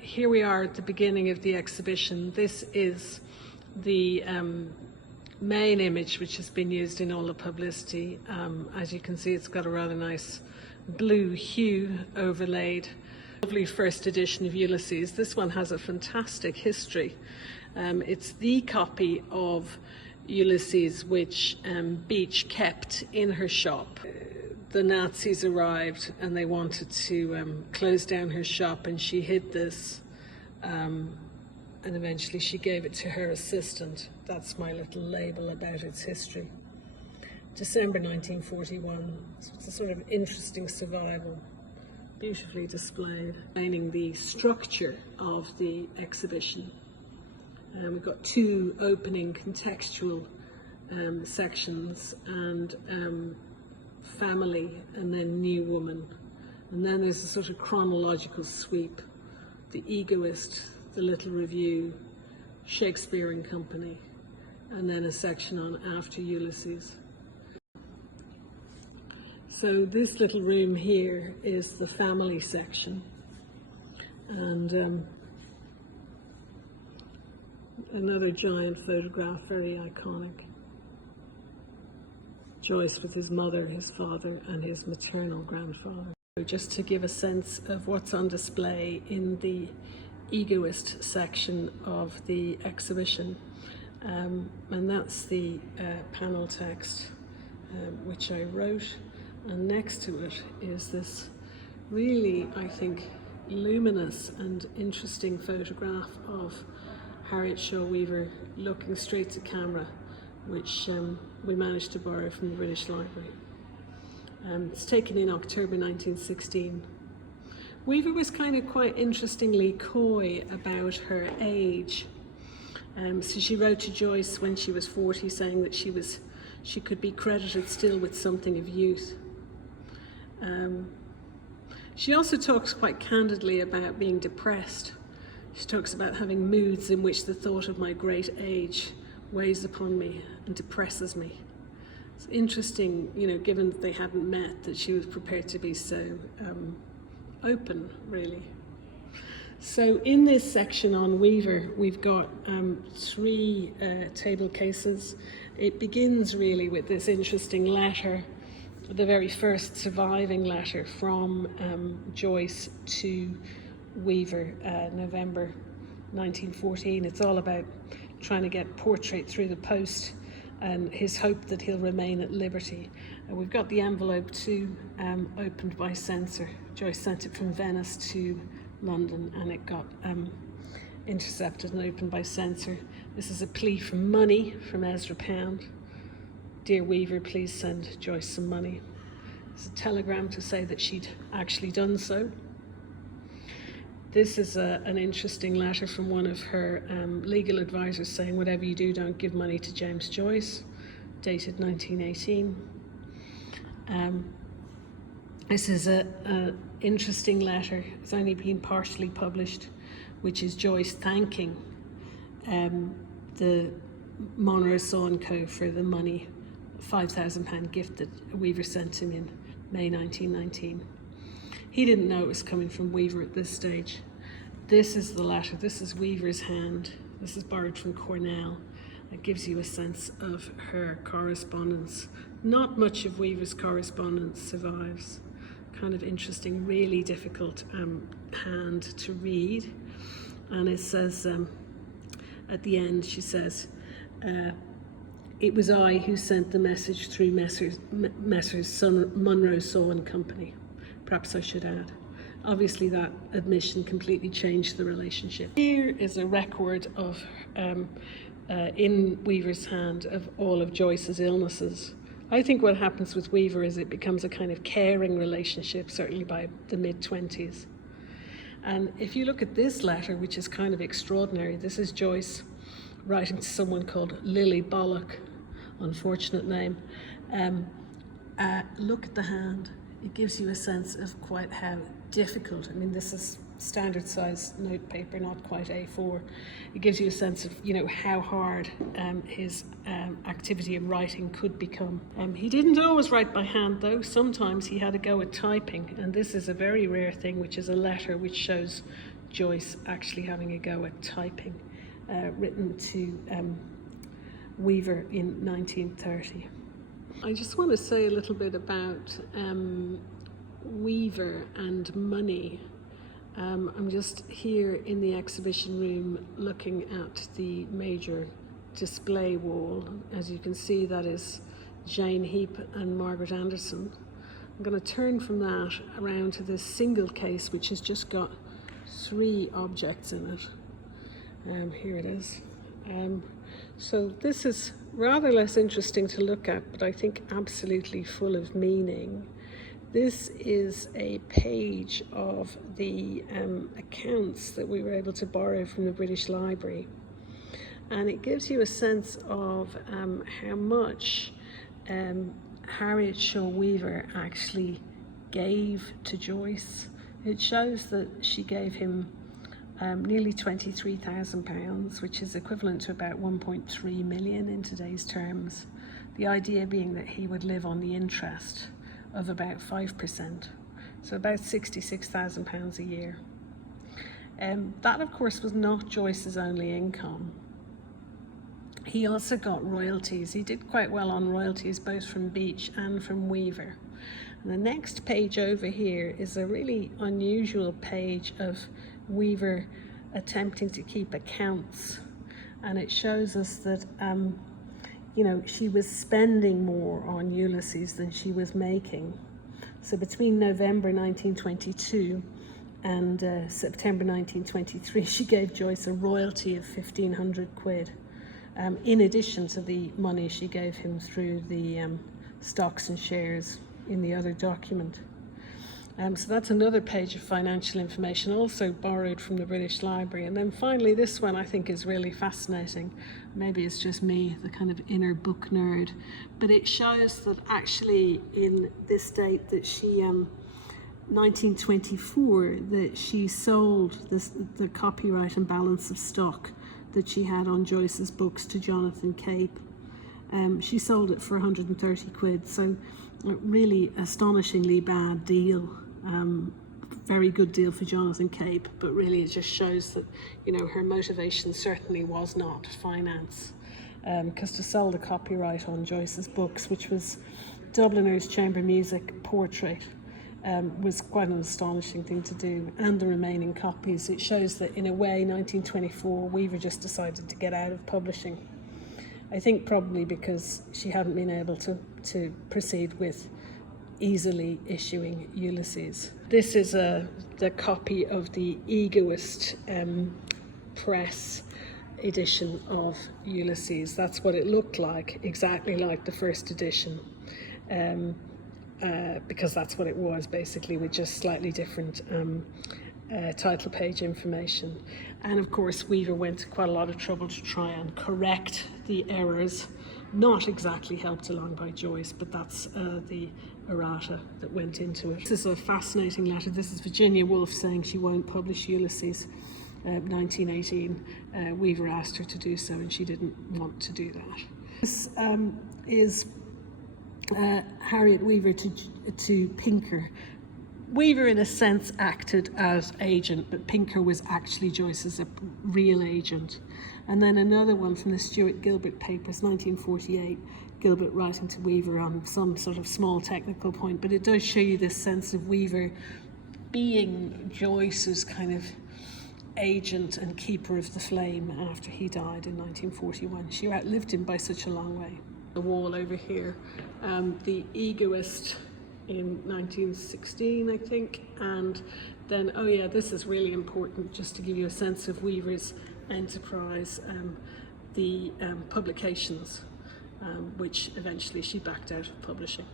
Here we are at the beginning of the exhibition. This is the main image which has been used in all the publicity. As you can see, it's got a rather nice blue hue overlaid. Lovely first edition of Ulysses. This one has a fantastic history. It's the copy of Ulysses which Beach kept in her shop. The Nazis arrived and they wanted to close down her shop, and she hid this and eventually she gave it to her assistant. That's my little label about its history. December 1941, so it's a sort of interesting survival, beautifully displayed, explaining the structure of the exhibition. We've got two opening contextual sections, and family, and then new woman, and then there's a sort of chronological sweep: the egoist, the little review, Shakespeare and Company, and then a section on after Ulysses. So this little room here is the family section, and another giant photograph, very iconic. Joyce with his mother, his father, and his maternal grandfather. Just to give a sense of what's on display in the egoist section of the exhibition, and that's the panel text which I wrote, and next to it is this really, I think, luminous and interesting photograph of Harriet Shaw Weaver looking straight to camera, which we managed to borrow from the British Library. It's taken in October 1916. Weaver was kind of quite interestingly coy about her age. So she wrote to Joyce when she was 40, saying that she could be credited still with something of youth. She also talks quite candidly about being depressed. She talks about having moods in which the thought of my great age weighs upon me and depresses me. It's interesting, you know, given that they hadn't met, that she was prepared to be so open, really. So in this section on Weaver, we've got three table cases. It begins really with this interesting letter, the very first surviving letter from Joyce to Weaver, November 1914. It's all about trying to get portrait through the post and his hope that he'll remain at liberty. We've got the envelope too, opened by censor. Joyce sent it from Venice to London, and it got intercepted and opened by censor. This is a plea for money from Ezra Pound. Dear Weaver, please send Joyce some money. It's a telegram to say that she'd actually done so. This is an interesting letter from one of her legal advisors saying, whatever you do, don't give money to James Joyce, dated 1918. This is an interesting letter. It's only been partially published, which is Joyce thanking the Monroe Saw & Co. for the money, £5,000 gift that Weaver sent him in May 1919. He didn't know it was coming from Weaver at this stage. This is the letter. This is Weaver's hand. This is borrowed from Cornell. It gives you a sense of her correspondence. Not much of Weaver's correspondence survives. Kind of interesting, really difficult hand to read. And it says, at the end, she says, it was I who sent the message through Messrs. Monroe Saw & Company. Perhaps I should add. Obviously that admission completely changed the relationship. Here is a record of, in Weaver's hand, of all of Joyce's illnesses. I think what happens with Weaver is it becomes a kind of caring relationship, certainly by the mid-20s. And if you look at this letter, which is kind of extraordinary, this is Joyce writing to someone called Lily Bollock, unfortunate name. Look at the hand. It gives you a sense of quite how difficult, I mean, this is standard size note paper, not quite A4. It gives you a sense of, you know, how hard his activity of writing could become. He didn't always write by hand though. Sometimes he had to go at typing, and this is a very rare thing, which is a letter which shows Joyce actually having a go at typing, written to Weaver in 1930. I just want to say a little bit about Weaver and money. I'm just here in the exhibition room looking at the major display wall. As you can see, that is Jane Heap and Margaret Anderson. I'm going to turn from that around to this single case, which has just got 3 objects in it. Here it is. So this is rather less interesting to look at, but I think absolutely full of meaning. This is a page of the accounts that we were able to borrow from the British Library. And it gives you a sense of how much Harriet Shaw Weaver actually gave to Joyce. It shows that she gave him nearly £23,000, which is equivalent to about 1.3 million in today's terms. The idea being that he would live on the interest of about 5%, so about £66,000 a year. That, of course, was not Joyce's only income. He also got royalties. He did quite well on royalties, both from Beach and from Weaver. And the next page over here is a really unusual page of Weaver attempting to keep accounts. And it shows us that she was spending more on Ulysses than she was making. So between November 1922 and September 1923, she gave Joyce a royalty of 1,500 quid, in addition to the money she gave him through the stocks and shares in the other document. So that's another page of financial information, also borrowed from the British Library. And then finally, this one I think is really fascinating. Maybe it's just me, the kind of inner book nerd, but it shows that actually in this date that she, 1924, that she sold the copyright and balance of stock that she had on Joyce's books to Jonathan Cape. She sold it for 130 quid, so a really astonishingly bad deal. Very good deal for Jonathan Cape, but really it just shows that, her motivation certainly was not finance. Because to sell the copyright on Joyce's books, which was Dubliners Chamber Music Portrait, was quite an astonishing thing to do, and the remaining copies. It shows that in a way, 1924, Weaver just decided to get out of publishing. I think probably because she hadn't been able to proceed with easily issuing Ulysses. This is the copy of the Egoist press edition of Ulysses. That's what it looked like, exactly like the first edition, because that's what it was basically, with just slightly different title page information. And of course Weaver went to quite a lot of trouble to try and correct the errors, not exactly helped along by Joyce, but that's the errata that went into it. This is a fascinating letter. This is Virginia Woolf saying she won't publish Ulysses. 1918, Weaver asked her to do so and she didn't want to do that. This is Harriet Weaver to Pinker. Weaver in a sense acted as agent, but Pinker was actually Joyce's real agent. And then another one from the Stuart Gilbert papers, 1948, Gilbert writing to Weaver on some sort of small technical point, but it does show you this sense of Weaver being Joyce's kind of agent and keeper of the flame after he died in 1941. She outlived him by such a long way. The wall over here, the Egoist in 1916, I think, and then, oh yeah, this is really important just to give you a sense of Weaver's enterprise, the publications, which eventually she backed out of publishing.